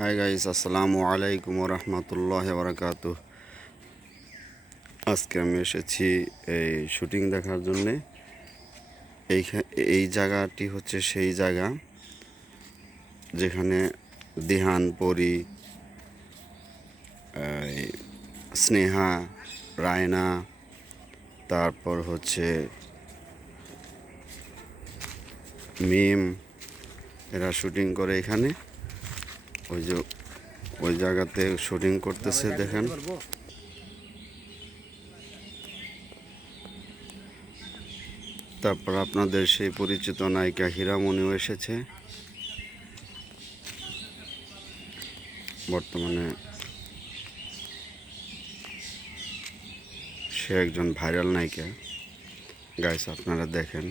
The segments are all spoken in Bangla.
হাই গাইস, আসসালামু আলাইকুম রহমতুল্লাহ বারাকাতুহ। আজকে আমি এসেছি এই শুটিং দেখার জন্যে। এই এই জায়গাটি হচ্ছে সেই জায়গা যেখানে দিহান, পরি, স্নেহা, রায়না, তারপর হচ্ছে মিম, এরা শুটিং করে এখানে। ওই যে ওই জায়গাতে শুটিং করতেছে, দেখেন। তারপর আপনাদের সেই পরিচিত নায়িকা হীরামণিও এসেছে। বর্তমানে সে একজন ভাইরাল নায়িকা। গাইস, আপনারা দেখেন।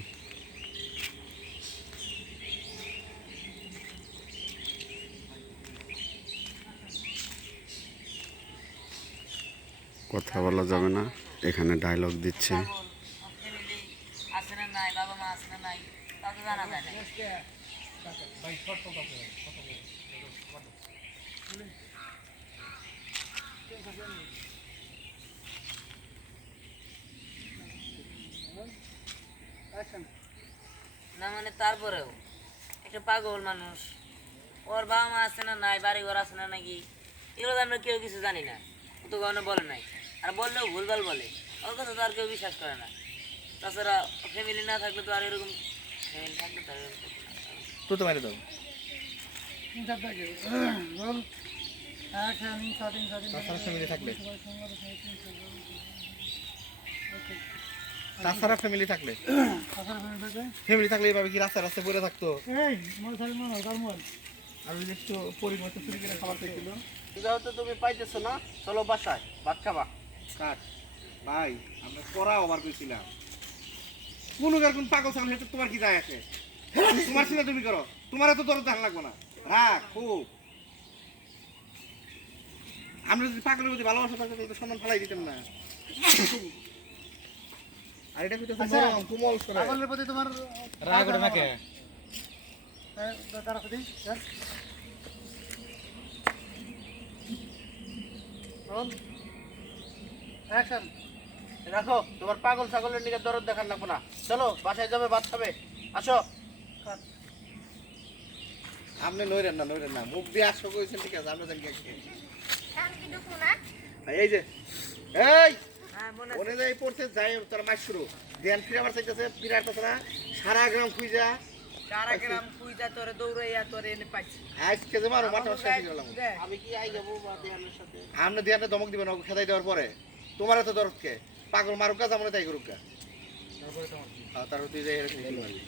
কথা বলা যাবে না, এখানে ডায়লগ দিচ্ছে। না মানে তারপরেও একটা পাগল মানুষ, ওর বাবা মা আছে না নাই, বাড়ি ঘর আছে না নাকি, এগুলো তো আমরা কেউ কিছু জানি না। ও তো কখনো বলে নাই, আর বললেও ভুলভাল বলে। ওর কথা তো আর কেউ বিশ্বাস করে না। তাছাড়া ফ্যামিলি না থাকলে তো আর এরকম, ফ্যামিলি থাকলে তো আর এরকম তো তো মারে দাও। তাছাড়া ফ্যামিলি থাকলে তাছাড়া ফ্যামিলি থাকলে ফ্যামিলি থাকলে এভাবে কি রাস্তায় রাস্তায় পড়ে থাকতো? আর ওই যে একটু পরিমত চুরি করে খাবার পেয়েছিল। যেহেতু তুমি পাইতেছো না, চলো বাসায় ভাত খাবা। কাট ভাই, আমরা করা ওভার করেছিলাম। কোন পাগল ছাগল হেঁটে তোমার কি যায় আসে? তোমার ছিল তুমি করো, তোমার এত দরদ ধান লাগবো না। রাখ খুব। আমরা যদি পাগলের প্রতি ভালোবাসা থাকতো তাহলে তো সম্মান ফেলাই দিতাম না। আর এটা কিন্তু নরম কোমল করে। পাগলের প্রতি তোমার রাগ ওঠে না কে? রাখো, তোমার পাগল ছাগলের নিকে দরদ দেখার লাগবো না। চলো বাসায় যাবে, ভাত খাবে, আসো। আপনি নইরেন না, মুখ দিয়ে আসো কইছেন, ঠিক আছে? আমরা জানি কে এই যে এই ওনে যাই পড়ছে, যাই তোর মাস শুরু ধ্যান ফিরে আমার চাইতেছে, ফিরার কথা না। সারা গ্রাম খুঁজা তোরে দৌড়াইয়া তোরে এনে পাইছি। আজকে যে মারো মাথা শেষ গেলাম। আমি কি আই যাবো বা দেয়ালের সাথে? আমরা ধ্যানটা ধমক দিবেন ওকে খেদাই দেওয়ার পরে। তোমার এত দরদ কে? পাগল মারুক গা, আমরা তাই করুক গা। তারপরে তুই যাই মারবি।